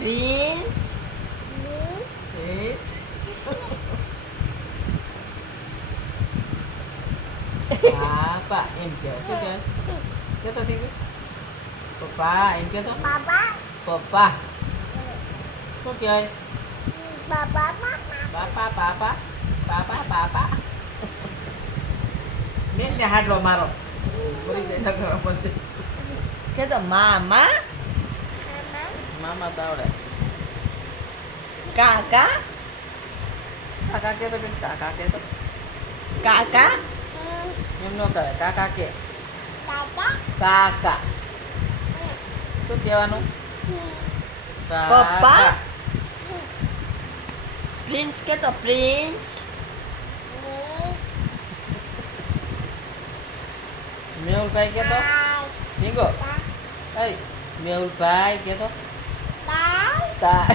Prince પાપા એમ કહેવાય. શું કહેવાય? કેતો થઈ ગયું પપ્પા એમ કેતો. પપ્પા શું કહેવાય? બાપા પાપા પાપા પાપા ને હાડલો મારો બોલી દે નકર પછી કેતો મામા મામા તો આવડે. કાકા કાકા કેતો કે કાકા કેતો કાકા એમ ન કરે. કાકા કે કાકા શું કહેવાનું? પપ્પા પ્રિન્સ કેતો પ્રિન્સ. મેહુલભાઈ કેતો ઠીકો. એ મેહુલભાઈ કેતો તા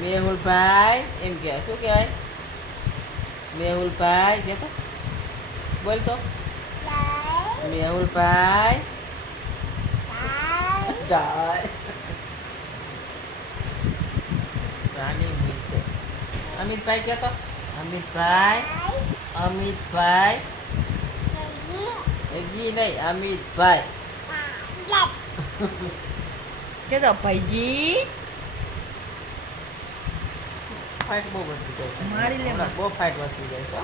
મેહુલભાઈ એમ કહેવાય. શું કહેવાય? મેહુલભાઈ કેતો બોલ તો. મેહુલભાઈ જાય રાની વિશે. અમિતભાઈ કેતો અમિતભાઈ અમિતભાઈ જી નહીં અમિતભાઈ કેતો ભાઈજી. ફાઇટ બહુ વધતી જાય છે. મારી લે બહુ ફાઇટ વધતી જાય છે.